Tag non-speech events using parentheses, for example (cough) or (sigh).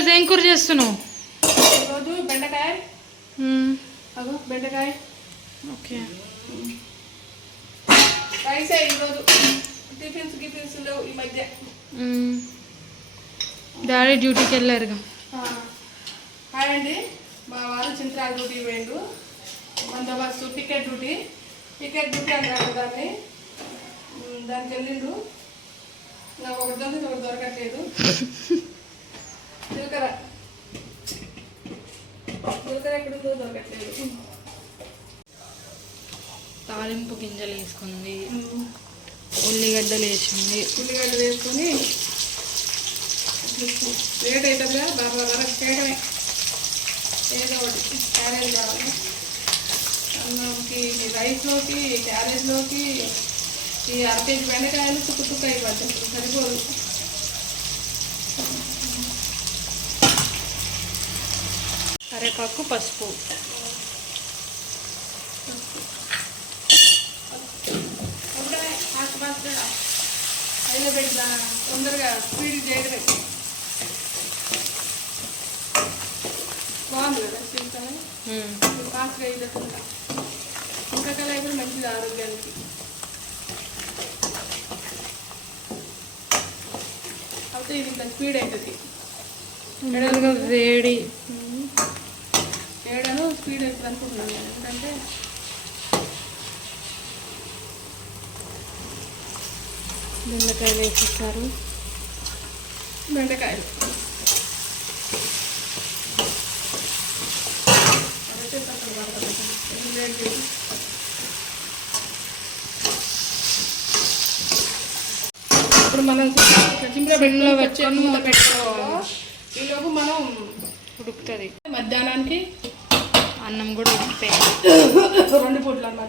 ఈరోజు ఏం కూర చేస్తున్నావు? ఈరోజు బెండకాయ. అగో బెండకాయ. ఓకే. రైసే ఈరోజు. టిఫిన్స్ గిఫిన్స్ లేవు ఈ మధ్య. డాడీ డ్యూటీకి వెళ్ళారుగా. హాయ్ అండి. మా వారు చింతరాల డ్యూటీ పోయిండు బందోబస్తు టికెట్ డ్యూటీ. టికెట్ డ్యూటీ అంటారు దాన్ని. దానికి వెళ్ళిండు. నాకు ఒకటి దొరికి ఒకటి దొరకట్లేదు. (laughs) జీలకర్ర ఎక్కడుందో దొరకట్లేదు. తాలింపు గింజలు వేసుకుంది. ఉల్లిగడ్డలు వేసింది. ఉల్లిగడ్డ వేసుకొని లేట్ అవుతుందిగా బాగా వరకు చేయడమే. ఏదో ఒకటి క్యారేజ్ కావాలి. అన్నంకి రైస్లోకి క్యారేజ్లోకి ఈ అర కేజీ బెండకాయలు తుక్కు తుక్కు అయిపోతాయి సరిపోదు. కరేపాకు పసుపు. అయిలో పెట్టి తొందరగా స్పీడ్ చేయడమే. బాగుంది కదా మ్మ్. ఫాస్ట్గా అయిపోతుంది ఇంకా కళ కూడా మంచిది ఆరోగ్యానికి. అయితే ఇది ఇంత స్పీడ్ అవుతుంది. వేడి. ఏడాను స్పీడ్ అవుతుంది అనుకుంటున్నాను నేను ఎందుకంటే బెండకాయలు వేసేసారు బెండకాయలు. ఇప్పుడు మనం మూత మూత పెట్టుకోవాలి. ఈలోపు మనం ఉడుకుతుంది. మధ్యాహ్నానికి రెండు పూట్లు అనమాట